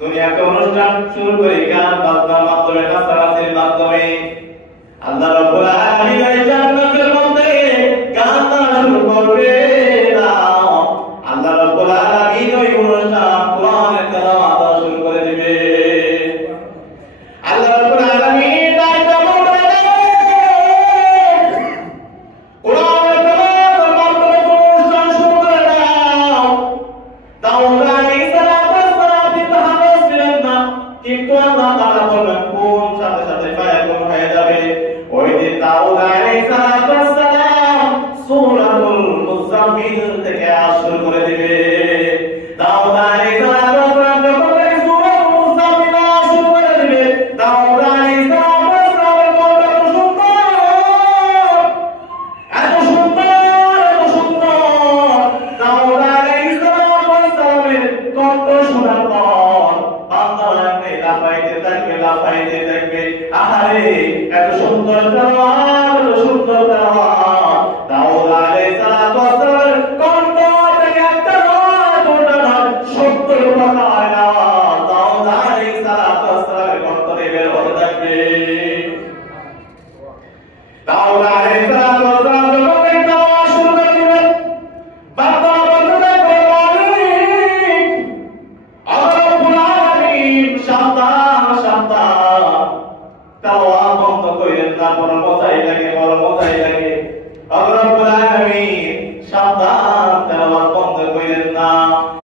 দুনিয়াতে অনুষ্ঠান শুরু করে গান বাজনার মাধ্যমে নাচানাচির মাধ্যমে আল্লাহ রাব্বুল আলামিন এই জান্নাতের মধ্যে গান শুরু করবে না। আল্লাহ রাব্বুল আলামিন ওই অনুষ্ঠান কোরআনের তেলাওয়াত শুরু করে দিবে। আল্লাহ রাব্বুল আলামিন দায়িত্ব মধ্যে কোরআনের তেলাওয়াতের মাধ্যমে অনুষ্ঠান শুরু করে দাও। দাউদ আলাইহিস সালাম কিন্তু হাফেজ ছিলেন না, কিন্তু আল্লাহ তাআলা বললেন কোন সাথে সাথে ফায়াকুন হয়ে যাবে। ওই দিন দাউদ আলাইহিস সালাম সূরাতুল মুজাম্মিল থেকে শুরু করে দিবে। দাউদ আলাইহিস সালাম যখন এই সূরাতুল মুজাম্মিল শুরু করে দিবে, দাউদ আলাইহিস সালামের কণ্ঠ এত সুন্দর, এত সুন্দর, এত সুন্দর। দাউদ আলাইহিস সালামের কণ্ঠ শোনার পর বান্দা লাগবে লাফাইতে থাকবে, লাফাইতে থাকবে। আহারে এত সুন্দর তেলাওয়াত, এত সুন্দর তেলাওয়াত। দাউদ আলাইহিস সালামের কণ্ঠ থেকে একটা নয়, দুটো নয়, 70 প্রকার আওয়াজ দাউদ আলাইহিস সালামের কণ্ঠ থেকে বের হতে থাকবে। দাউদ আলাইহিস সালাম যখন এই তেলাওয়াত শুরু করে দিবেন, বান্দা বলবে মালিক আল্লাহ রাব্বুল আলামিন সাবধান, সাবধান, তেলাওয়াত বন্ধ কইরেন না,